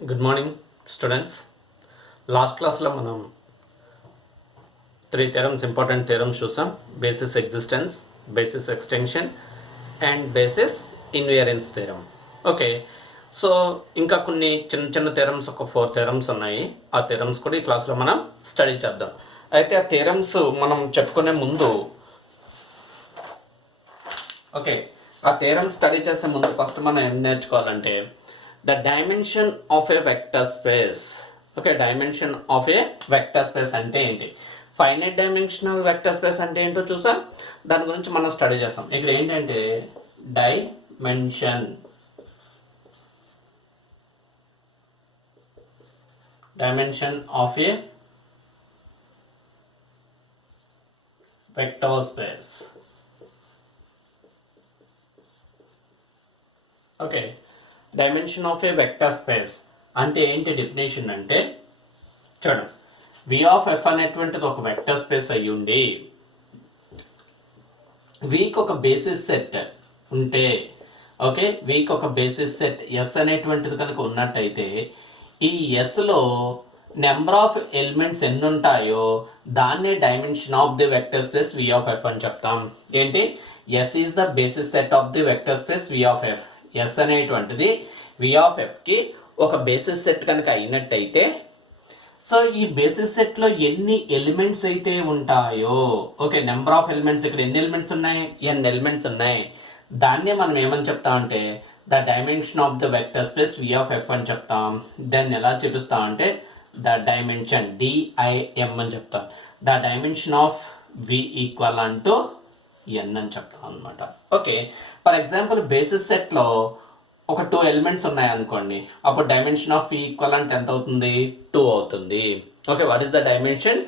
Good morning, students. Last class లో మనం 3 theorems, important theorems చూసాం. Basis existence, basis extension and basis invariance theorem. Okay, so ఇంకా కొన్ని చిన్న థియరమ్స్, ఒక 4 థియరమ్స్ ఉన్నాయి. ఆ థియరమ్స్ కూడా ఈ క్లాస్లో మనం స్టడీ చేద్దాం. అయితే ఆ థియరమ్స్ మనం చెప్పుకునే ముందు ఆ థియరమ్ స్టడీ చేసే ముందు ఫస్ట్ మనం ఏం నేర్చుకోవాలంటే the dimension of a vector space. dimension of a vector space అంటే ఏంటి, ఫైనైట్ డైమెన్షనల్ వెక్టర్ స్పేస్ అంటే ఏంటో చూసాం. దాని గురించి మనం స్టడీ చేస్తాం. ఇక్కడ ఏంటంటే dimension of a vector space. Dimension of a vector space అంటే ఏంటి డెఫినేషన్ అంటే, చూడండి, వి ఆఫ్ ఎఫ్ అనేటువంటిది ఒక వెక్టర్ స్పేస్ అయ్యి ఉండి వీక్ ఒక బేసిస్ సెట్ ఉంటే, వీక్ ఒక బేసిస్ సెట్ ఎస్ అనేటువంటిది కనుక ఉన్నట్టయితే, ఈ ఎస్లో నెంబర్ ఆఫ్ ఎలిమెంట్స్ ఎన్ని ఉంటాయో దాన్నే dimension of the vector space V of F అని చెప్తాం. ఏంటి, S is the basis set of the vector space V of F. S అనేటువంటిది వి ఆఫ్ ఎఫ్కి ఒక బేసిస్ సెట్ కనుక అయినట్టయితే, సో ఈ బేసిస్ సెట్లో ఎన్ని ఎలిమెంట్స్ అయితే ఉంటాయో, నెంబర్ ఆఫ్ ఎలిమెంట్స్, ఇక్కడ ఎన్ని ఎలిమెంట్స్ ఉన్నాయి, ఎన్ ఎలిమెంట్స్ ఉన్నాయి, దాన్నే మనం ఏమని చెప్తామంటే the dimension of the vector space V of F అని చెప్తాం. దాన్ని ఎలా చూపిస్తామంటే ద డైమెన్షన్ డిఐఎం అని చెప్తాం. The dimension of V equal అంటూ ఎన్ అని చెప్తాం అనమాట. ఫర్ ఎగ్జాంపుల్ బేసిస్ సెట్లో ఒక 2 ఎలిమెంట్స్ ఉన్నాయనుకోండి, అప్పుడు డైమెన్షన్ ఆఫ్ వి ఈక్వల్ అంటే ఎంత అవుతుంది, 2 అవుతుంది. What is the dimension?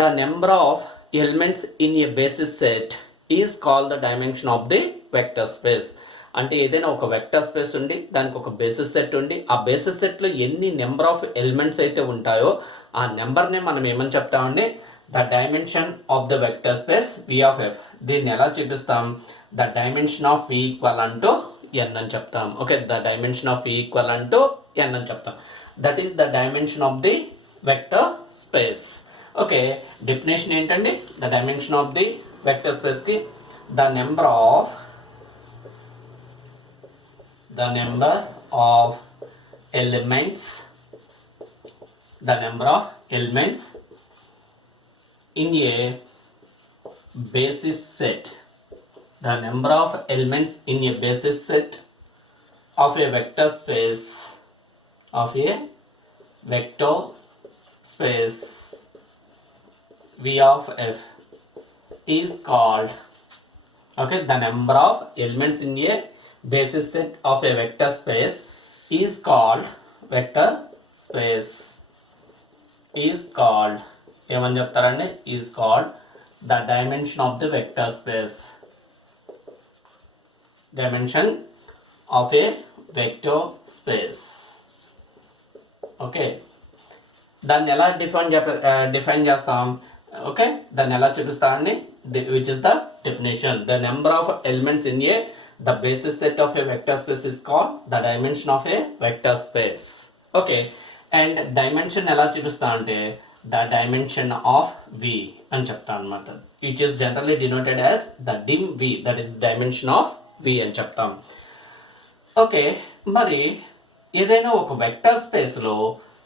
The number of elements in A basis set is called the dimension of the vector space. అంటే ఏదైనా ఒక వెక్టర్ స్పేస్ ఉండి దానికి ఒక బేసిస్ సెట్ ఉండి ఆ బేసిస్ సెట్లో ఎన్ని నెంబర్ ఆఫ్ ఎలిమెంట్స్ అయితే ఉంటాయో ఆ నెంబర్నే మనం ఏమని చెప్తామండి, the dimension of the vector space V of F. దీన్ని ఎలా చూపిస్తాం, the dimension of V equal అంటూ ఎన్ అని చెప్తాం. The dimension of V equal అంటూ ఎన్ అని చెప్తాం. That is the dimension of the vector space. Definition ఏంటండి, the dimension of the vector స్పేస్కి the number of elements in a basis set, the number of elements in a basis set of a vector space V of f is called, the number of elements in a basis set of a vector space is called vector space, is called ఏమని చెప్తారండి, is called the dimension of the vector space. Dimension of a vector space. దాన్ని ఎలా define చేస్తాం, దాన్ని ఎలా చూపిస్తామండి, which is the definition. The number of elements in a the basis set of a vector space is called the dimension of a vector space. And dimension ఎలా చూపిస్తా అంటే the dimension of V అని చెప్తాం అనమాట, which is generally denoted as the dim V, that is dimension of V అని చెప్తాం. మరి ఏదైనా ఒక వెక్టర్ స్పేస్లో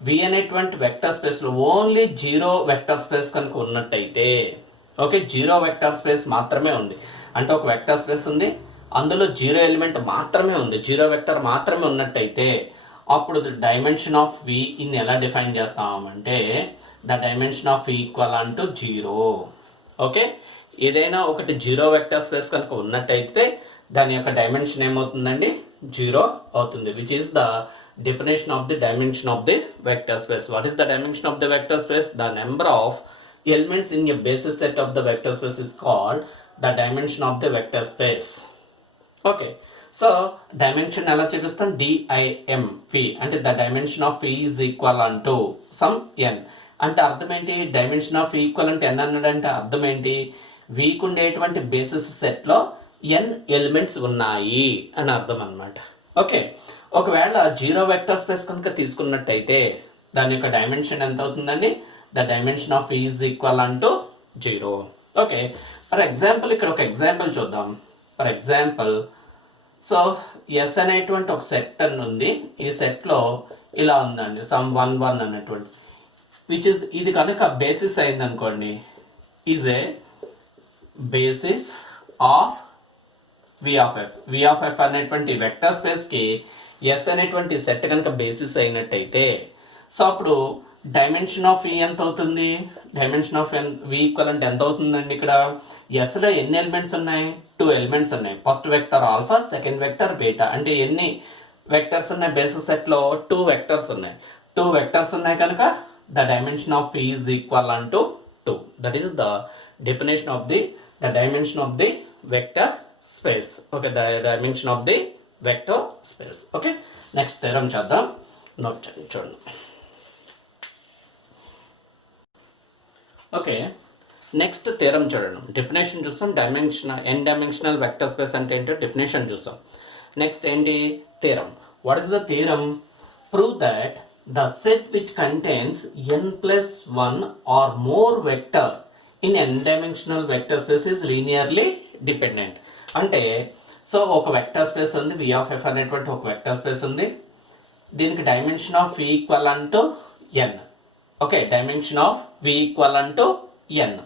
వి అనేటువంటి వెక్టర్ స్పేస్లో ఓన్లీ 0 వెక్టర్ స్పేస్ కనుక ఉన్నట్టయితే, జీరో వెక్టర్ స్పేస్ మాత్రమే ఉంది అంటే ఒక వెక్టర్ స్పేస్ ఉంది, అందులో 0 ఎలిమెంట్ మాత్రమే ఉంది, 0 వెక్టర్ మాత్రమే ఉన్నట్టయితే అప్పుడు డైమెన్షన్ ఆఫ్ వి ఇన్ ఎలా డిఫైన్ చేస్తామంటే the dimension of V equal అంటూ 0. ఏదైనా ఒకటి 0 వెక్టర్ స్పేస్ కనుక ఉన్నట్టయితే దాని యొక్క డైమెన్షన్ ఏమవుతుందండి, 0 అవుతుంది, which is the definition of the dimension of the vector space. What is the dimension of the vector space? The number of elements in a basis set of the vector space is called the dimension of the vector space. So dimension ఎలా చూపిస్తాం, డిఐఎంపి అంటే the dimension of is equal అంటూ some ఎన్. అంటే అర్థం ఏంటి, dimension of equal అంటే ఎన్ అన్నాడంటే అర్థం ఏంటి, వీక్ ఉండేటువంటి బేసిస్ సెట్లో ఎన్ ఎలిమెంట్స్ ఉన్నాయి అని అర్థం అనమాట. ఒకవేళ జీరో వెక్టర్ స్పేస్ కనుక తీసుకున్నట్టయితే దాని యొక్క డైమెన్షన్ ఎంత అవుతుందండి? The dimension of is equal అంటూ 0. ఓకే, ఫర్ ఎగ్జాంపుల్ ఇక్కడ ఒక ఎగ్జాంపుల్ చూద్దాం. ఫర్ ఎగ్జాంపుల్ సో ఎస్ అనేటువంటి ఒక సెట్ అని ఉంది. ఈ సెట్లో ఇలా ఉందండి, సమ్ 1 1 అన్నటువంటి విచ్ ఇస్, ఇది కనుక బేసిస్ అయింది అనుకోండి, is a basis of V of F అనేటువంటి వెక్టర్ స్పేస్కి ఎస్ అనేటువంటి సెట్ కనుక బేసిస్ అయినట్టయితే సో అప్పుడు డైమెన్షన్ ఆఫ్ ఈ ఎంత అవుతుంది? డైమెన్షన్ ఆఫ్ వి ఈక్వల్ అంటే ఎంత అవుతుందండి? ఇక్కడ ఎస్లో ఎన్ని ఎలిమెంట్స్ ఉన్నాయి? 2 ఎలిమెంట్స్ ఉన్నాయి. First vector alpha, second vector beta. అంటే ఎన్ని వెక్టర్స్ ఉన్నాయి బేసిస్ సెట్లో? 2 వెక్టర్స్ ఉన్నాయి. 2 వెక్టర్స్ ఉన్నాయి కనుక ద డైమెన్షన్ ఆఫ్ ఈ ఈజ్ ఈక్వల్ అంటూ 2. That is the definition of the dimension of the vector space. Okay, the dimension of the vector space. Okay, next theorem చేద్దాం. నోట్ చేయండి, చూడండి. ఓకే, నెక్స్ట్ థీరం చూడండి. Definition చూస్తాం. ఎన్ dimensional vector space అంటే ఏంటో definition చూస్తాం. Next ఏంటి? Theorem. What is the theorem? Prove that the set which contains n+1 or more vectors in n dimensional vector space is linearly dependent. అంటే so ఒక vector space ఉంది, వి of F అనేటువంటి ఒక vector space ఉంది. దీనికి dimension of V equal అంటూ n. Okay, dimension of V equal అంటూ n.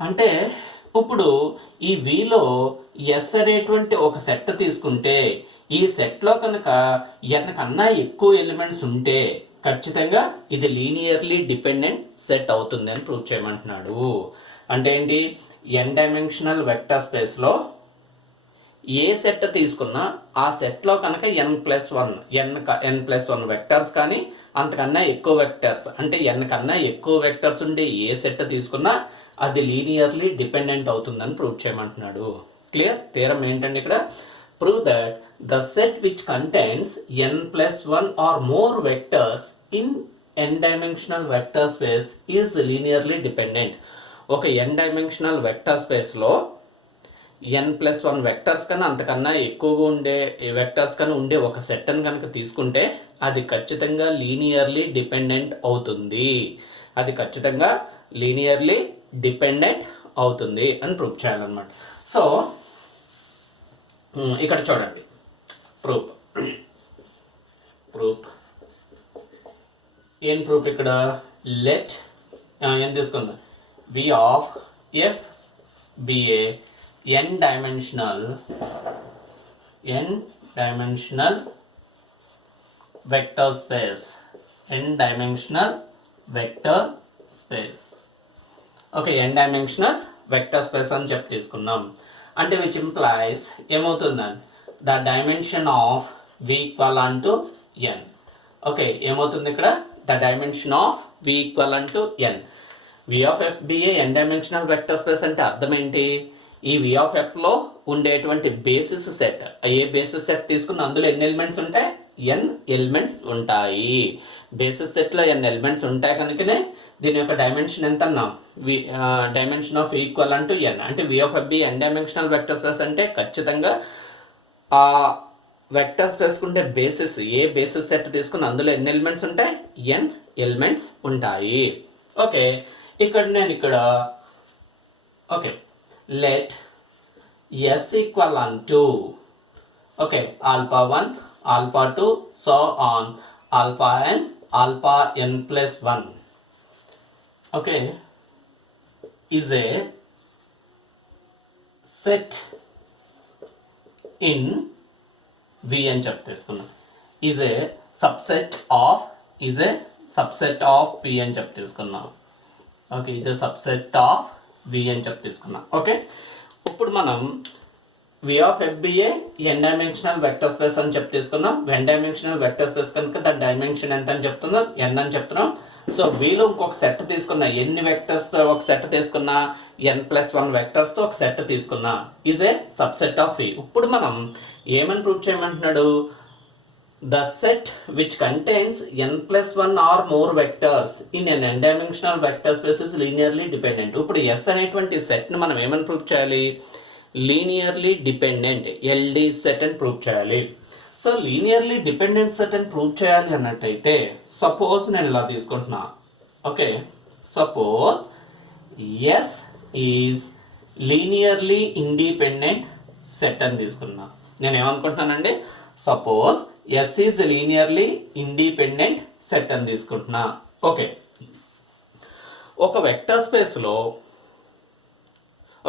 అంటే ఇప్పుడు ఈ విలో ఎస్ అనేటువంటి ఒక సెట్ తీసుకుంటే ఈ సెట్లో కనుక ఎన్ కన్నా ఎక్కువ ఎలిమెంట్స్ ఉంటే ఖచ్చితంగా ఇది లీనియర్లీ డిపెండెంట్ సెట్ అవుతుంది అని ప్రూవ్ చేయమంటున్నాడు. అంటే ఏంటి? ఎన్ డైమెన్షనల్ వెక్టర్ స్పేస్లో ఏ సెట్ తీసుకున్నా ఆ సెట్లో కనుక n+1 వెక్టర్స్ కానీ అంతకన్నా ఎక్కువ వెక్టర్స్, అంటే n కన్నా ఎక్కువ వెక్టర్స్ ఉండే ఏ సెట్ తీసుకున్నా అది లీనియర్లీ డిపెండెంట్ అవుతుందని ప్రూవ్ చేయమంటున్నాడు. క్లియర్? థీరం ఏంటండి ఇక్కడ? Prove that the set which contains n+1 or more vectors in n dimensional vector space is linearly dependent. ఒక n డైమెన్షనల్ వెక్టర్ స్పేస్లో n+1 వెక్టర్స్ కన్నా అంతకన్నా ఎక్కువగా ఉండే వెక్టర్స్ కన్నా ఉండే ఒక సెట్ అని కనుక తీసుకుంటే అది ఖచ్చితంగా లీనియర్లీ డిపెండెంట్ అవుతుంది. అది ఖచ్చితంగా లీనియర్లీ డిపెండెంట్ అవుతుంది అని ప్రూవ్ చేయాలన్నమాట. సో ఇక్కడ చూడండి, ప్రూఫ్ ఏం ప్రూఫ్ ఇక్కడ? లెట్ ఏం తీసుకుందాం, V of F be a n dimensional vector space. Okay, n dimensional vector space అని చెప్పి తీసుకున్నాం. అంటే విచ్ ఇంప్లైస్ ఏమవుతుందండి? The dimension of V equal అంటూ n. ఓకే, ఏమవుతుంది ఇక్కడ? The dimension of V equal అంటూ n. V of F be a n dimensional vector space అంటే అర్థం ఏంటి? ఈ వి ఆఫ్ ఎఫ్లో ఉండేటువంటి బేసిస్ సెట్, ఏ బేసిస్ సెట్ తీసుకున్న అందులో ఎన్ని ఎలిమెంట్స్ ఉంటాయి? n ఎలిమెంట్స్ ఉంటాయి. బేసిస్ సెట్లో n ఎలిమెంట్స్ ఉంటాయి కనుకనే దీని యొక్క డైమెన్షన్ ఎంత అన్నాం? డైమెన్షన్ ఆఫ్ ఈక్వల్ అంటూ n. అంటే V of F be n dimensional vector space అంటే ఖచ్చితంగా ఆ వెక్టర్ స్పేస్కి ఉండే బేసిస్, ఏ బేసిస్ సెట్ తీసుకున్న అందులో ఎన్ని ఎలిమెంట్స్ ఉంటాయి? n ఎలిమెంట్స్ ఉంటాయి. ఓకే, ఇక్కడ okay, let s equal unto okay alpha 1 alpha 2 so on alpha n+1 okay is a set in V అని చెప్తేసుకున్నాం. is a subset of V అని చెప్తేసుకున్నాం. Okay, is a subset of V అని చెప్పి తీసుకున్నాం. Okay, ఇప్పుడు మనం V of F be a n dimensional vector space అని చెప్పి తీసుకున్నాం. n డైమెన్షనల్ వెక్టర్ స్పేస్ కనుక దాని డైమెన్షన్ ఎంత అని చెప్తున్నాం? n అని చెప్తున్నాం. సో వీలో ఇంకొక సెట్ తీసుకున్నా, ఎన్ని వెక్టర్స్తో ఒక సెట్ తీసుకున్నా? n+1 వెక్టర్స్తో ఒక సెట్ తీసుకున్నా ఈజ్ ఏ సబ్సెట్ ఆఫ్ వి. ఇప్పుడు మనం ఏమని ప్రూవ్ చేయమంటున్నాడు? the set which contains n+1 or more vectors in an n-dimensional vector space is linearly dependent. ఇప్పుడు s అనేటువంటి సెట్ని మనం ఏమని ప్రూవ్ చేయాలి? లీనియర్లీ డిపెండెంట్, LD సెట్ అని ప్రూవ్ చేయాలి. సో లీనియర్లీ డిపెండెంట్ సెట్ అని ప్రూవ్ చేయాలి అన్నట్టయితే సపోజ్ నేను ఇలా తీసుకుంటున్నా. Okay, suppose S is linearly independent set అని తీసుకున్నా. నేను ఏమనుకుంటున్నానండి, suppose S is linearly independent set అని తీసుకుంటున్నా. ఓకే, ఒక వెక్టర్ స్పేస్లో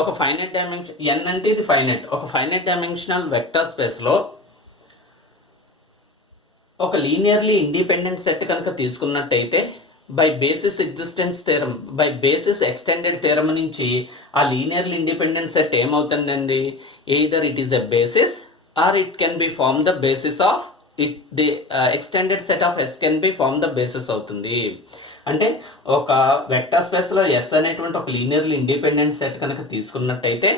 ఒక ఫైనైట్ డైమెన్షన్ ఎన్ అంటే ఇది ఫైనైట్, ఒక ఫైనైట్ డైమెన్షనల్ వెక్టర్ స్పేస్లో ఒక లీనియర్లీ ఇండిపెండెంట్ సెట్ కనుక తీసుకున్నట్టయితే by basis existence theorem, by basis extended theorem నుంచి ఆ లీనియర్లీ ఇండిపెండెంట్ సెట్ ఏమవుతుందండి, either it is a basis or it can be form the basis of it, the extended set of S can be form the basis అవుతుంది. అంటే ఒక vector స్పేస్లో S అనేటువంటి ఒక linearly independent set కనుక తీసుకున్నట్టయితే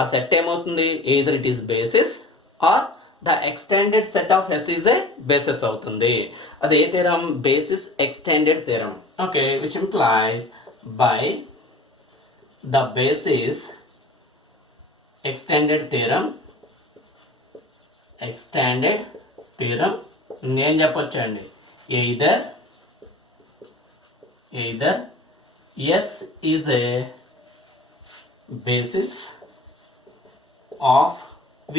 ఆ సెట్ ఏమవుతుంది, either it is basis or the extended set of S is a basis అవుతుంది. అదే theorem, basis extended theorem. Okay, which implies by the basis extended theorem, extended theorem ఏం చెప్పొచ్చు అండి, either S is a basis of V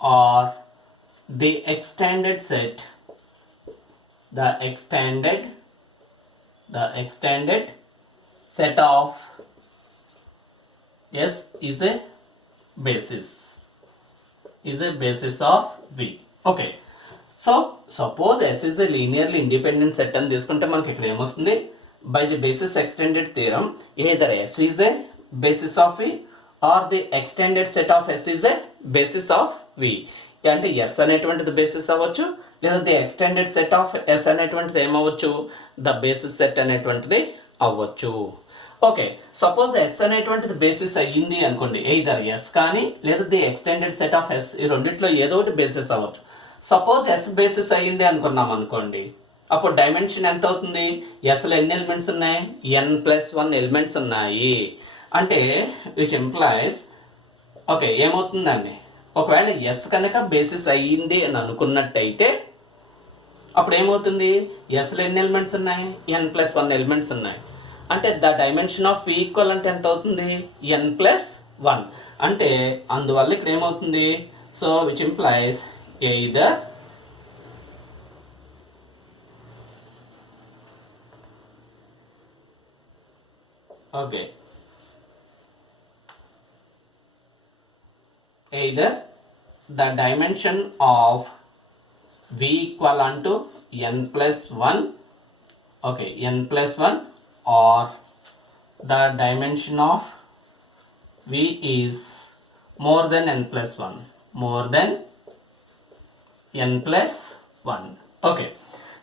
or the extended set, the extended set of S is a basis of V. Okay, so suppose S is a linearly independent set అని తీసుకుంటే మనకి ఇక్కడ ఏమొస్తుంది, by the basis extended theorem either S is a basis of V or the extended set of S is a basis of V. అంటే S అనేటువంటిది basis అవ్వచ్చు, లేదా the extended set of S అనేటువంటిది ఏమవ్వచ్చు, ద బేసిస్ సెట్ అనేటువంటిది అవ్వచ్చు. Okay, suppose S అనేటువంటిది basis అయ్యింది అనుకోండి, ఎయిదర్ S కానీ లేదా the extended set of S, ఈ రెండిట్లో ఏదో ఒకటి బేసిస్ అవ్వచ్చు. సపోజ్ S బేసిస్ అయ్యింది అనుకున్నాం అనుకోండి, అప్పుడు డైమెన్షన్ ఎంత అవుతుంది, ఎస్లో ఎన్ని ఎలిమెంట్స్ ఉన్నాయి, n+1 ఎలిమెంట్స్ ఉన్నాయి. అంటే విచ్ ఎంప్లాయిస్ ఓకే ఏమవుతుందండి, ఒకవేళ ఎస్ కనుక బేసిస్ అయ్యింది అని అనుకున్నట్టయితే అప్పుడు ఏమవుతుంది, ఎస్లో ఎన్ని ఎలిమెంట్స్ ఉన్నాయి, n+1 ఎలిమెంట్స్ ఉన్నాయి. అంటే ద డైమెన్షన్ ఆఫ్ ఈక్వల్ అంటే ఎంత అవుతుంది, n+1. అంటే అందువల్ల ఇక్కడ ఏమవుతుంది, so which employees either okay either the dimension of V equivalent to n+1, okay, n+1, or the dimension of V is more than n+1, more than n+1. okay,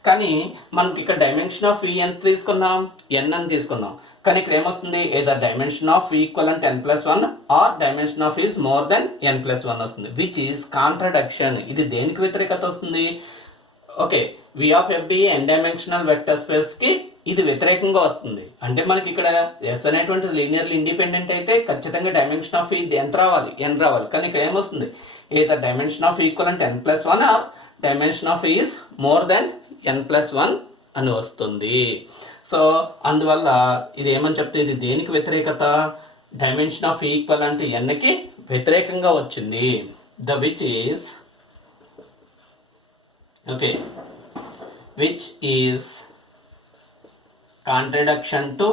కానీ మనం ఇక్కడ డైమెన్షన్ ఆఫ్ V ఎంత తీసుకున్నాం, n అని తీసుకున్నాం. కానీ ఇక్కడ ఏమొస్తుంది, either dimension of equivalent n+1 or dimension of is more than n+1 వస్తుంది, విచ్ ఈజ్ కాంట్రడక్షన్. ఇది దేనికి వ్యతిరేకత వస్తుంది, okay, V of FB n dimensional vector స్పేస్కి ఇది వ్యతిరేకంగా వస్తుంది. అంటే మనకి ఇక్కడ S అనేటువంటిది లీనియర్లీ ఇండిపెండెంట్ అయితే ఖచ్చితంగా డైమెన్షన్ ఆఫ్ ఇది ఎంత రావాలి, n రావాలి. కానీ ఇక్కడ ఏమొస్తుంది, either dimension of equivalent n+1 or dimension of is more than n+1 అని వస్తుంది. సో అందువల్ల ఇది ఏమని చెప్తే, ఇది దేనికి వ్యతిరేకత, డైమెన్షన్ ఆఫ్ ఈక్వల్ అంటే ఎన్కి వ్యతిరేకంగా వచ్చింది. The which is okay, which is contradiction to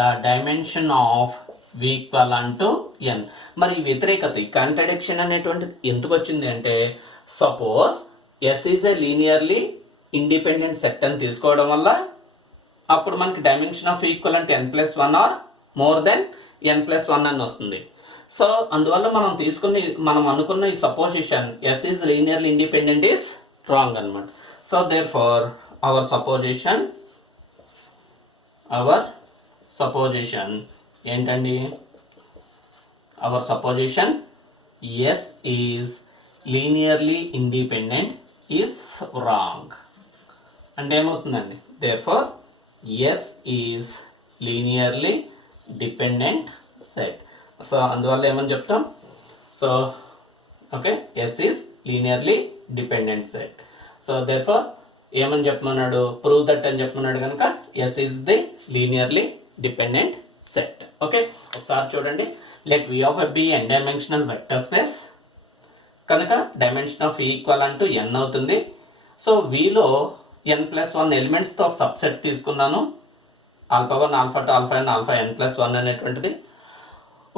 the dimension of V equal to n. మరి వ్యతిరేకత, ఈ కాంట్రడక్షన్ అనేటువంటిది ఎందుకు వచ్చింది అంటే, suppose S is a linearly independent set అని తీసుకోవడం వల్ల అప్పుడు మనకి డైమెన్షన్ ఆఫ్ ఈక్వల్ అంటే n+1 are more than n+1 అని వస్తుంది. సో అందువల్ల మనం అనుకున్న ఈ supposition S is linearly independent is wrong అనమాట. So therefore our supposition ఏంటండి, our supposition S is linearly independent is wrong. అంటే ఏమవుతుందండి, therefore S is linearly dependent set. So అందువల్ల ఏమని చెప్తాం, so okay, S is linearly dependent set. So therefore ఏమని చెప్పమన్నాడు, prove that అని చెప్పమన్నాడు కనుక S is the linearly dependent set. Okay, ఒకసారి చూడండి. Let V of be n dimensional vector space కనుక డైమెన్షన్ ఆఫ్ ఈక్వల్ టు ఎన్ అవుతుంది. సో వీలో n+1 ఎలిమెంట్స్తో ఒక సబ్సెట్ తీసుకున్నాను, α1 α2 αn αn+1 అనేటువంటిది.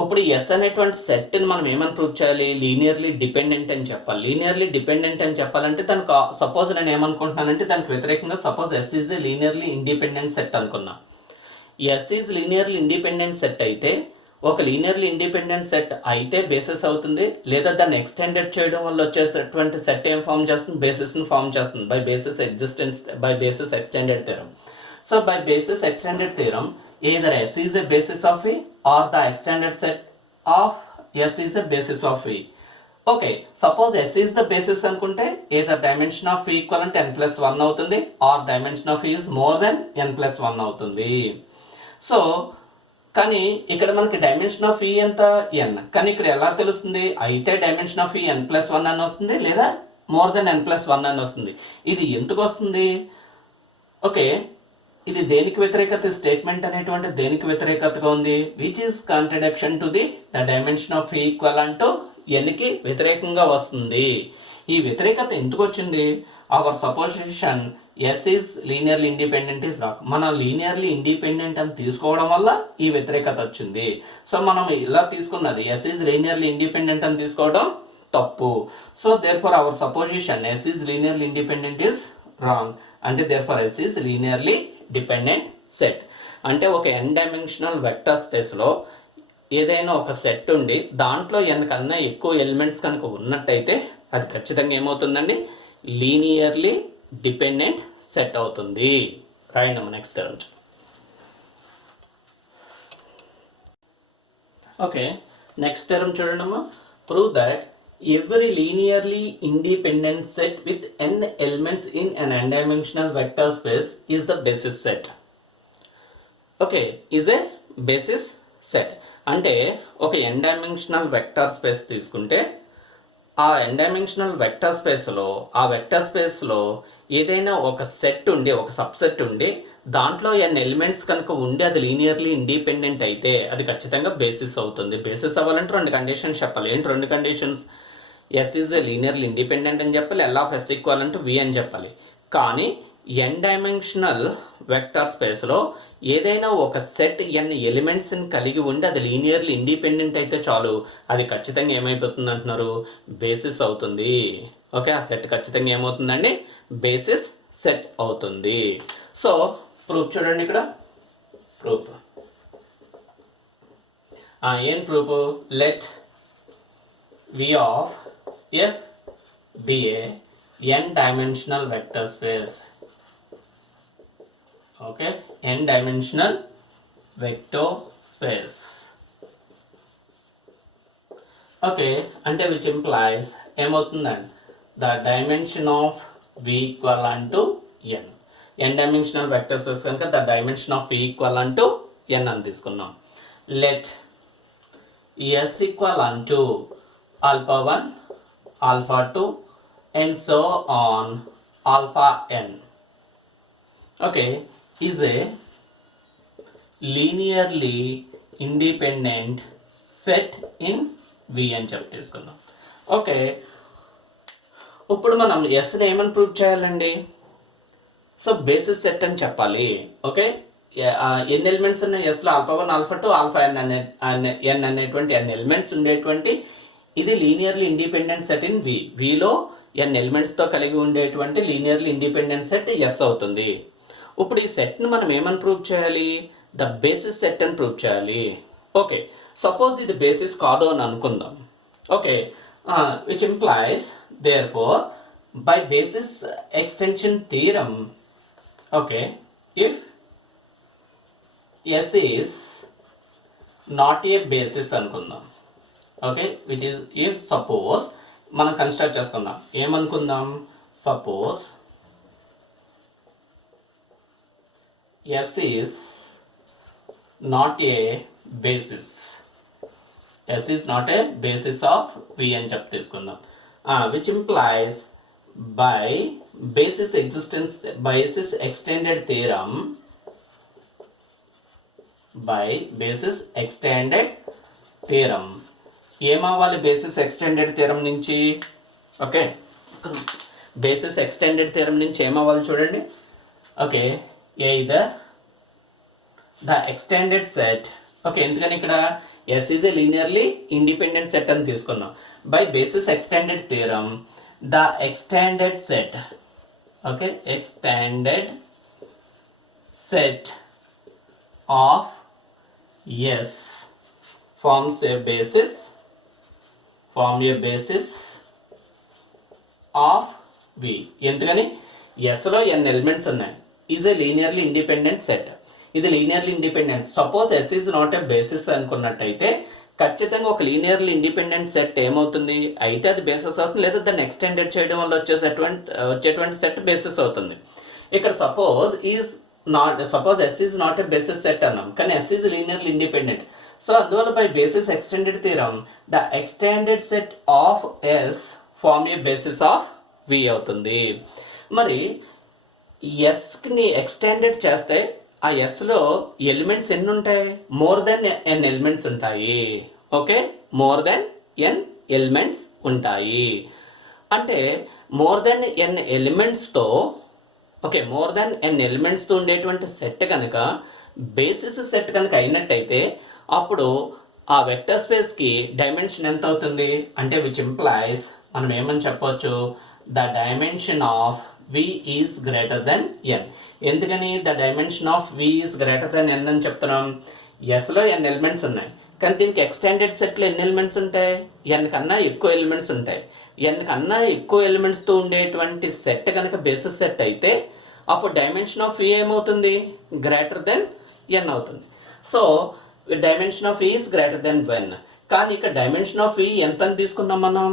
ఇప్పుడు ఎస్ అనేటువంటి సెట్ని మనం ఏమని ప్రూవ్ చేయాలి, లీనియర్లీ డిపెండెంట్ అని చెప్పాలి. లీనియర్లీ డిపెండెంట్ అని చెప్పాలంటే దానికి సపోజ్ నేను ఏమనుకుంటున్నానంటే దానికి వ్యతిరేకంగా suppose S is a linearly independent set అనుకున్నా. S is linearly independent set అయితే ఒక లీనియర్లీ ఇండిపెండెంట్ సెట్ అయితే బేసిస్ అవుతుంది, లేదా దాన్ని ఎక్స్టెండెడ్ చేయడం వల్ల వచ్చేసేటువంటి సెట్ ఏం ఫామ్ చేస్తుంది, బేసిస్ని ఫామ్ చేస్తుంది by basis extended theorem. So by basis extended theorem either S is a basis of V or the extended set of S is a basis of V. Okay, suppose S is the basis అనుకుంటే either dimension of V equivalent n+1 అవుతుంది or dimension of V is more than n+1 అవుతుంది. So కానీ ఇక్కడ మనకి dimension of ఈ ఎంత n, కానీ ఇక్కడ ఎలా తెలుస్తుంది, అయితే డైమెన్షన్ ఆఫ్ ఈ n+1 అని వస్తుంది లేదా మోర్ దెన్ n+1 అని వస్తుంది. ఇది ఎందుకు వస్తుంది, ఓకే, ఇది దేనికి వ్యతిరేకత, స్టేట్మెంట్ అనేటువంటి దేనికి వ్యతిరేకతగా ఉంది, which is contradiction to the dimension of equal to ఎన్కి వ్యతిరేకంగా వస్తుంది. ఈ వ్యతిరేకత ఎందుకు వచ్చింది, our supposition S is linearly independent is wrong. మనం లీనియర్లీ ఇండిపెండెంట్ అని తీసుకోవడం వల్ల ఈ వ్యతిరేకత వచ్చింది. సో మనం ఇలా తీసుకున్నది ఎస్ ఈజ్ లీనియర్లీ ఇండిపెండెంట్ అని తీసుకోవడం తప్పు. So therefore our supposition S is linearly independent is wrong. అంటే therefore S is linearly dependent set. అంటే ఒక ఎన్ డైమెన్షనల్ వెక్టర్ స్పేస్లో ఏదైనా ఒక సెట్ ఉండి దాంట్లో n కన్నా ఎక్కువ ఎలిమెంట్స్ కనుక ఉన్నట్టయితే అది ఖచ్చితంగా ఏమవుతుందండి, లీనియర్లీ డిపెండెంట్ సెట్ అవుతుంది. రాయండి next theorem. Okay, next theorem చూడండి అమ్మా. Prove that every linearly independent set with n elements in an n-dimensional vector space is the basis set. Okay, is a basis set. అంటే ఒక n dimensional vector space తీసుకుంటే ఆ n dimensional vector స్పేస్లో ఆ vector స్పేస్లో ఏదైనా ఒక set ఉండి ఒక సబ్సెట్ ఉండి దాంట్లో n ఎలిమెంట్స్ కనుక ఉండి అది లీనియర్లీ ఇండిపెండెంట్ అయితే అది ఖచ్చితంగా బేసిస్ అవుతుంది. బేసిస్ అవ్వాలంటే రెండు కండిషన్స్ చెప్పాలి. ఏంటి రెండు conditions, S is linearly independent అని చెప్పాలి, L of S equal to V అని చెప్పాలి. కానీ ఎన్ డైమెన్షనల్ వెక్టర్ స్పేస్లో ఏదైనా ఒక సెట్ ఎన్ ఎలిమెంట్స్ని కలిగి ఉండి అది లీనియర్లీ ఇండిపెండెంట్ అయితే చాలు, అది ఖచ్చితంగా ఏమైపోతుంది అంటున్నారు, బేసిస్ అవుతుంది. ఓకే, ఆ సెట్ ఖచ్చితంగా ఏమవుతుందండి, బేసిస్ సెట్ అవుతుంది. సో ప్రూఫ్ చూడండి ఇక్కడ, ప్రూఫ్ ఏం proof, let V of F be a n dimensional vector space. Okay, n dimensional vector space. Okay, అంటే which implies ఏమవుతుందండి, the dimension of V equivalent to n. n dimensional vector space కనుక the dimension of V equivalent to n అని తీసుకున్నాం. Let S equivalent to α1 α2 and so on alpha n, okay, is a linearly independent set in V అని చెప్పి తీసుకుందాం. Okay, ఇప్పుడు మనం ఎస్ని ఏమని prove చేయాలండి, సో బేసిస్ సెట్ అని చెప్పాలి. ఓకే, ఎన్ని ఎలిమెంట్స్ ఉన్నాయి ఎస్లో, α1 α2 αn అనేటువంటి n ఎలిమెంట్స్ ఉండేటువంటి ఇది linearly independent set in V. విలో n ఎలిమెంట్స్తో కలిగి ఉండేటువంటి లీనియర్లీ ఇండిపెండెంట్ సెట్ ఎస్ అవుతుంది. ఇప్పుడు ఈ సెట్ని మనం ఏమని ప్రూవ్ చేయాలి, ద బేసిస్ సెట్ అని ప్రూవ్ చేయాలి. ఓకే, సపోజ్ ఇది బేసిస్ కాదు అని అనుకుందాం. Okay, which implies therefore by basis extension theorem, okay, if S is not a basis అనుకుందాం. Okay, which is if suppose మనం కన్స్ట్రక్ట్ చేసుకుందాం, ఏమనుకుందాం, suppose S is not a basis, S is not a basis of V అని చెప్పి తీసుకుందాం. Which implies by basis extended theorem, by basis extended theorem ఏమవ్వాలి basis extended theorem నుంచి? Okay, basis extended theorem నుంచి ఏమవ్వాలి చూడండి. Okay, either the extended set, okay, ఎందుకని ఇక్కడ S is a linearly independent set అని తీసుకున్నాం. By basis extended theorem, the extended set, okay, extended set of S forms a basis of V. ఎందుకని Sలో n elements ఉన్నాయి. Is a linearly independent set. ఇది linearly independent. Suppose S is not a basis అనుకున్నట్టయితే ఖచ్చితంగా ఒక linearly independent set ఏమవుతుంది అయితే అది బేసిస్ అవుతుంది, లేదా దాన్ని ఎక్స్టెండెడ్ చేయడం వల్ల వచ్చేటువంటి సెట్ బేసిస్ అవుతుంది. ఇక్కడ suppose S is not a basis set అన్నాం, కానీ S is linearly independent. So అందువల్ల by basis extended theorem the extended set of S form a basis of V అవుతుంది. మరి ఎస్ని ఎక్స్టెండెడ్ చేస్తే ఆ ఎస్లో ఎలిమెంట్స్ ఎన్ని ఉంటాయి? మోర్ దెన్ ఎన్ ఎలిమెంట్స్ ఉంటాయి. ఓకే, మోర్ దెన్ ఎన్ ఎలిమెంట్స్ ఉంటాయి. అంటే మోర్ దెన్ ఎన్ ఎలిమెంట్స్తో, ఓకే, మోర్ దెన్ ఎన్ ఎలిమెంట్స్తో ఉండేటువంటి సెట్ కనుక బేసిస్ సెట్ కనుక అయినట్టయితే అప్పుడు ఆ వెక్టర్ స్పేస్కి డైమెన్షన్ ఎంత అవుతుంది అంటే విచ్ ఇంప్లైస్ మనం ఏమని చెప్పవచ్చు, the dimension of V is greater than n. ఎందుకని the dimension of V is greater than n అని చెప్తున్నాం? Sలో n ఎలిమెంట్స్ ఉన్నాయి, కానీ దీనికి ఎక్స్టెండెడ్ సెట్లో ఎన్ని ఎలిమెంట్స్ ఉంటాయి? n కన్నా ఎక్కువ ఎలిమెంట్స్ ఉంటాయి. n కన్నా ఎక్కువ ఎలిమెంట్స్తో ఉండేటువంటి సెట్ కనుక బేసిస్ సెట్ అయితే అప్పుడు డైమెన్షన్ ఆఫ్ V ఏమవుతుంది? గ్రేటర్ దెన్ n అవుతుంది. So dimension of V is greater than n. కానీ ఇక్కడ డైమెన్షన్ ఆఫ్ V ఎంత అని తీసుకున్నాం మనం?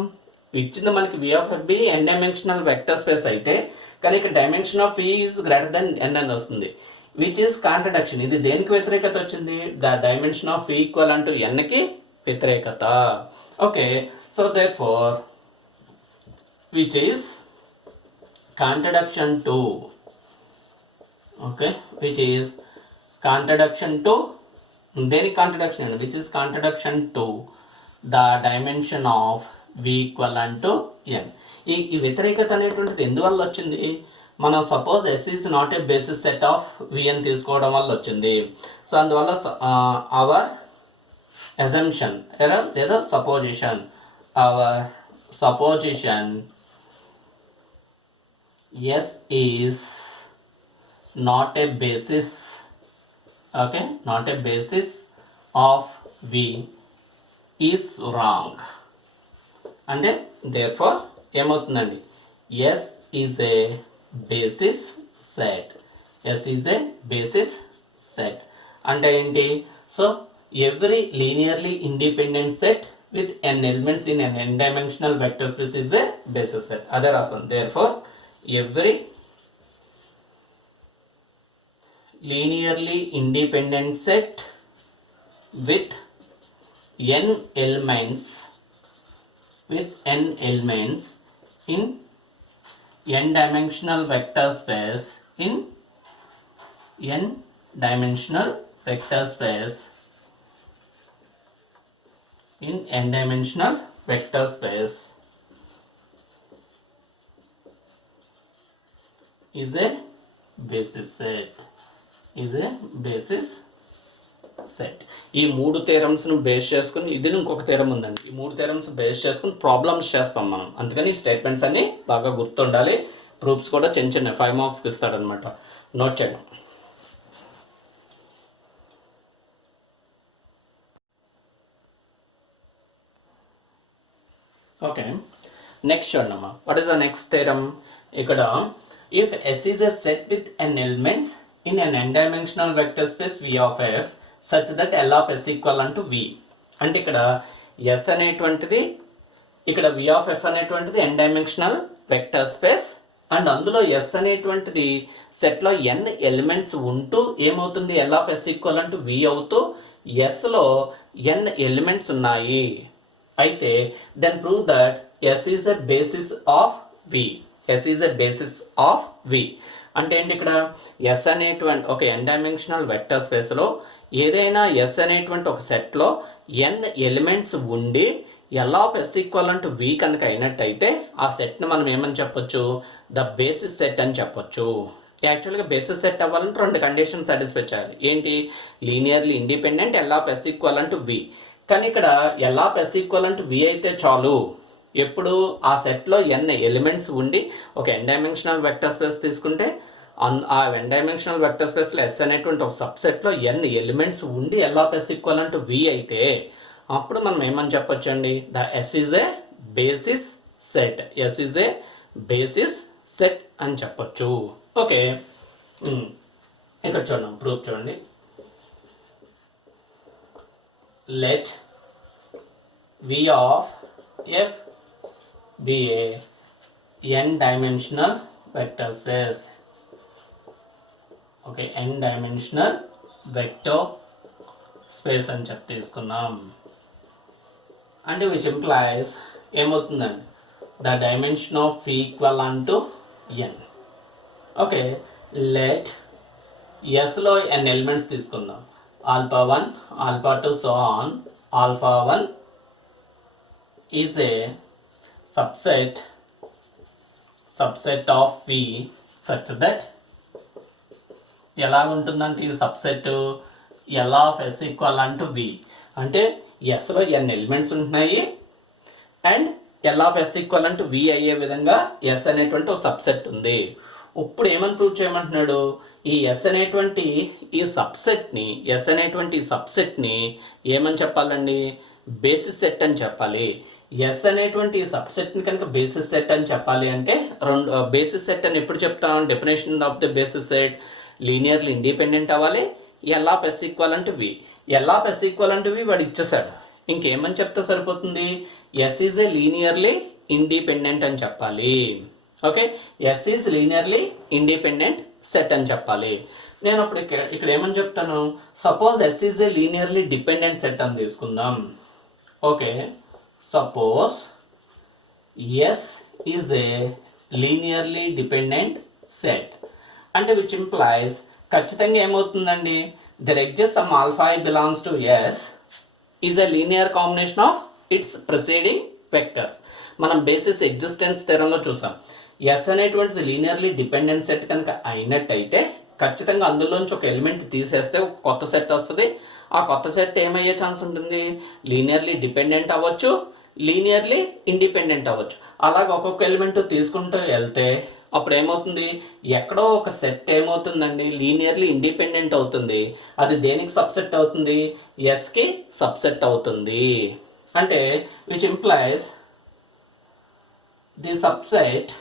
ఇచ్చింది మనకి V of f n dimensional vector space అయితే, కానీ ఇక్కడ dimension of V is greater than n అని వస్తుంది, విచ్ ఈజ్ కాంట్రడక్షన్. ఇది దేనికి వ్యతిరేకత వచ్చింది? The dimension of V equal అంటూ n-కి వ్యతిరేకత. Okay, so therefore which is contradiction to, okay, which is contradiction to, దేనికి కాంట్రడక్షన్ అండి? Which is contradiction to the dimension of V equal to n. ఈ వ్యతిరేకత అనేటువంటిది ఎందువల్ల వచ్చింది? మనం suppose S is not a basis set of V అని తీసుకోవడం వల్ల వచ్చింది. సో అందువల్ల అవర్ అజంప్షన్ లేదా supposition, our supposition S is not a basis, okay, not a basis of V is wrong. అంటే దేర్ఫోర్ ఏమవుతుందండి? S is a basis set. S is a basis set అంటే ఏంటి? So every linearly independent set with n elements in n dimensional vector space is a basis set. అదే రాస్తుంది. Therefore every linearly independent set with n elements in n dimensional vector space in n dimensional vector space in n dimensional vector space is a basis set. is a basis set. ఈ మూడు థియరమ్స్ను base చేసుకుని, ఇది ఇంకొక theorem ఉందండి, ఈ మూడు theorems base చేసుకుని problems చేస్తాం మనం. అందుకని ఈ స్టేట్మెంట్స్ అన్ని బాగా గుర్తుండాలి. ప్రూఫ్స్ కూడా చిన్న చిన్న 5 మార్క్స్కి ఇస్తాడనమాట, నోట్ చేయడం. ఓకే, నెక్స్ట్ చూడమ్మా. What is the next theorem? ఇక్కడ if S is a set with n elements in an n-dimensional vector space V of f such that L of S equal to V. అంటే ఇక్కడ S అనేటువంటిది, ఇక్కడ V of f అనేటువంటిది n dimensional vector space, and అందులో S అనేటువంటిది సెట్లో n elements ఉంటూ ఏమవుతుంది? L of S equal to V అవుతూ ఎస్లో ఎన్ ఎలిమెంట్స్ ఉన్నాయి అయితే then prove that S is a basis of V. S is a basis of V అంటే ఏంటి ఇక్కడ ఎస్ అనేటువంటి ఒక ఎన్ డైమెన్షనల్ వెక్టర్ స్పేస్లో ఏదైనా ఎస్ అనేటువంటి ఒక సెట్లో ఎన్ ఎలిమెంట్స్ ఉండి L of S equal to V కనుక అయినట్టయితే ఆ సెట్ని మనం ఏమని చెప్పొచ్చు, ద బేసిస్ సెట్ అని చెప్పొచ్చు. యాక్చువల్గా బేసిస్ సెట్ అవ్వాలంటే 2 కండిషన్స్ సాటిస్ఫై చేయాలి. ఏంటి, linearly independent L of S equal to V. కానీ ఇక్కడ L of S equal to V అయితే చాలు. ఎప్పుడు ఆ సెట్లో ఎన్ ఎలిమెంట్స్ ఉండి ఒక ఎన్ డైమెన్షనల్ వెక్టర్ స్పేస్ తీసుకుంటే ఆ ఎన్ డైమెన్షనల్ వెక్టర్ స్పేస్లో ఎస్ అనేటువంటి ఒక సబ్సెట్లో ఎన్ ఎలిమెంట్స్ ఉండి L of S equal to V అయితే అప్పుడు మనం ఏమని చెప్పొచ్చు అండి, the S is a basis set. S is a basis set అని చెప్పొచ్చు. ఓకే, ఇక్కడ చూడండి, ప్రూఫ్ చూడండి. Let V of F be a n dimensional vector space. Okay, n dimensional vector space అని చెప్పి తీసుకున్నాం. అంటే విచ్ ఇంప్లైస్ ఏమవుతుందండి, the dimension of fee equal to n. Okay, let ఎస్లో n ఎలిమెంట్స్ తీసుకుందాం. Alpha 1, alpha 2, so on. Alpha 1 is a subset of V such that ఎలా ఉంటుందంటే ఈ subset L of S equal to V. అంటే ఎస్లో n elements ఉంటున్నాయి and L of S equal to V అయ్యే విధంగా S అనేటువంటి ఒక సబ్సెట్ ఉంది. ఇప్పుడు ఏమని ప్రూవ్ చేయమంటున్నాడు, ఈ S అనేటువంటి ఈ సబ్సెట్ని ఏమని చెప్పాలండి, బేసిస్ సెట్ అని చెప్పాలి. ఎస్ అనేటువంటి సబ్సెట్ని కనుక బేసిస్ సెట్ అని చెప్పాలి అంటే బేసిస్ సెట్ అని ఎప్పుడు చెప్తాం, definition of the basis set linearly independent అవ్వాలి. L of S equal to V. L of S equal to V వాడు ఇచ్చేసాడు, ఇంకేమని చెప్తే సరిపోతుంది, S is a linearly independent అని చెప్పాలి. Okay, S is linearly independent set అని చెప్పాలి. నేను అప్పుడు ఇక్కడ ఏమని చెప్తాను, suppose S is a linearly dependent set అని తీసుకుందాం. Okay, suppose S is a linearly dependent set అంటే which implies ఖచ్చితంగా ఏమవుతుందండి, there exists some alpha I belongs to S is a linear combination of its preceding vectors. మనం basis existence థియరంలో చూసాం. S అనేటువంటిది linearly dependent set కనుక అయినట్టయితే ఖచ్చితంగా అందులోంచి ఒక ఎలిమెంట్ తీసేస్తే ఒక కొత్త సెట్ వస్తుంది. ఆ కొత్త సెట్ ఏమయ్యే ఛాన్స్ ఉంటుంది, లీనియర్లీ డిపెండెంట్ అవ్వచ్చు, లీనియర్లీ ఇండిపెండెంట్ అవ్వచ్చు. అలాగే ఒక్కొక్క ఎలిమెంట్ తీసుకుంటూ వెళ్తే అప్పుడు ఏమవుతుంది, ఎక్కడో ఒక సెట్ ఏమవుతుందండి, లీనియర్లీ ఇండిపెండెంట్ అవుతుంది. అది దేనికి సబ్సెట్ అవుతుంది, ఎస్కి సబ్సెట్ అవుతుంది. అంటే which implies the subset,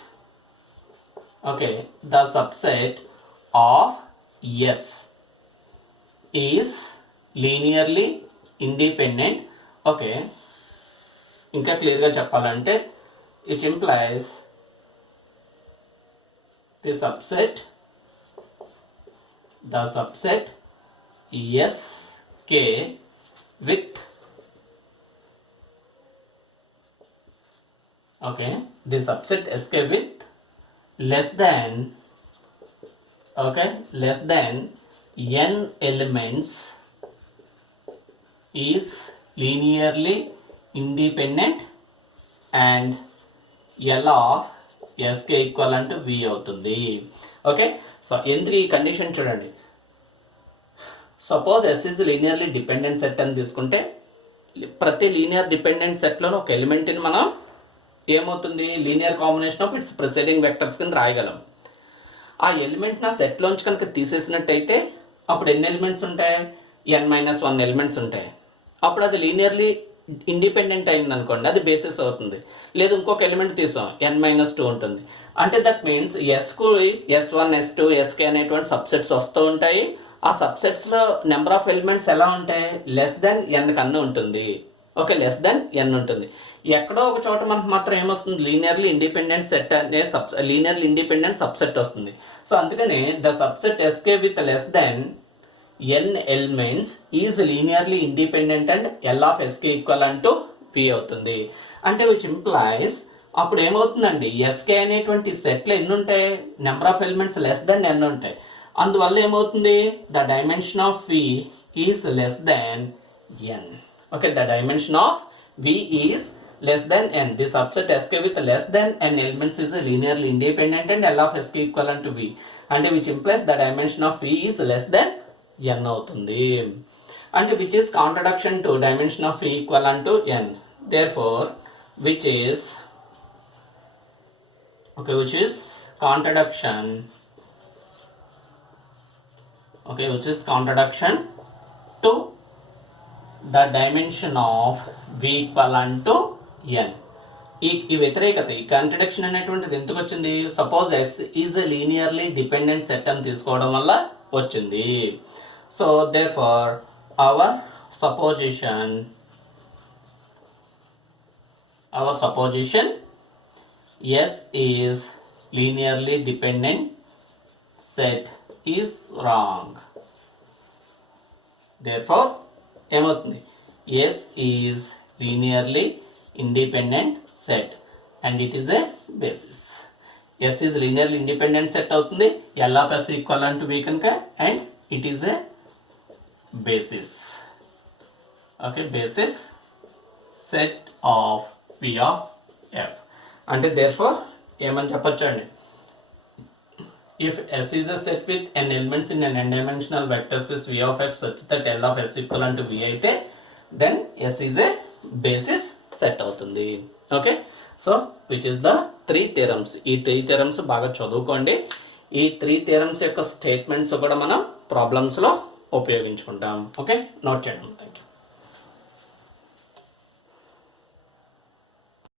okay, the subset of S is linearly independent. Okay, ఇంకా క్లియర్గా చెప్పాలంటే it implies the subset SK with, okay, the subset SK with less than n elements is linearly independent and L of SK equivalent to V అవుతుంది. Okay, so ఎందుకు ఈ condition చూడండి, suppose S is linearly dependent set అని తీసుకుంటే ప్రతి linear dependent సెట్లోనూ ఒక ఎలిమెంట్ని మనం ఏమవుతుంది, linear combination of it's presiding vectors కింద రాయగలం. ఆ ఎలిమెంట్ నా సెట్లోంచి కనుక తీసేసినట్టయితే అప్పుడు ఎన్ని ఎలిమెంట్స్ ఉంటాయి, n-1 ఎలిమెంట్స్ ఉంటాయి. అప్పుడు అది లీనియర్లీ ఇండిపెండెంట్ అయింది అనుకోండి, అది బేసిస్ అవుతుంది. లేదు ఇంకొక ఎలిమెంట్ తీసాం, n-2 ఉంటుంది. అంటే దట్ మీన్స్ ఎస్కు S1, S2, SK అనేటువంటి సబ్సెట్స్ వస్తూ ఉంటాయి. ఆ సబ్సెట్స్లో నెంబర్ ఆఫ్ ఎలిమెంట్స్ ఎలా ఉంటాయి, లెస్ దెన్ n కన్నా ఉంటుంది. ఓకే, లెస్ దెన్ n ఉంటుంది. ఎక్కడో ఒక చోట మనకు మాత్రం ఏమొస్తుంది, లీనియర్లీ ఇండిపెండెంట్ సెట్ అనే లీనియర్లీ ఇండిపెండెంట్ సబ్సెట్ వస్తుంది. సో అందుకని the subset SK with less than n elements is linearly independent and L of ఎస్కి ఈక్వల్ టు పి అవుతుంది. అంటే విచ్ ఇంప్లాయిస్ అప్పుడు ఏమవుతుందండి, ఎస్కే అనేటువంటి సెట్లు ఎన్ని ఉంటాయి, number of elements less than n ఉంటాయి. అందువల్ల ఏమవుతుంది, the dimension of V is less than n. Okay, the dimension of V is less than n. This subset sk with less than n elements is linearly independent and L of sk equivalent to v, and which implies the dimension of v is less than n అవుతుంది. And which is contradiction to dimension of v equivalent to n. Therefore which is contradiction, which is contradiction to the dimension of v equivalent to n. ఈ వ్యతిరేకత, ఈ contradiction అనేటువంటిది ఎందుకు వచ్చింది, suppose S is a linearly dependent set అని తీసుకోవడం వల్ల వచ్చింది. So therefore our supposition S is linearly dependent set is wrong. Therefore ఏమవుతుంది, S is linearly independent set and it is a basis. S is linearly independent set అవుతుంది, L of S equivalent to V కనుక, and it is a basis. Okay, basis set of P of F. అంటే therefore ఏమని చెప్పొచ్చు అండి, if S is a set with n elements in an n-dimensional vector space V of F such that L of S equivalent to V అయితే then S is a basis set అవుతుంది. Okay, so which is the 3 theorems. ఈ 3 theorems బాగా చదువుకోండి. ఈ 3 theorems యొక్క statements కూడా మనం ప్రాబ్లమ్స్లో ఉపయోగించుకుంటాం. Okay, note చేయండి. Thank you.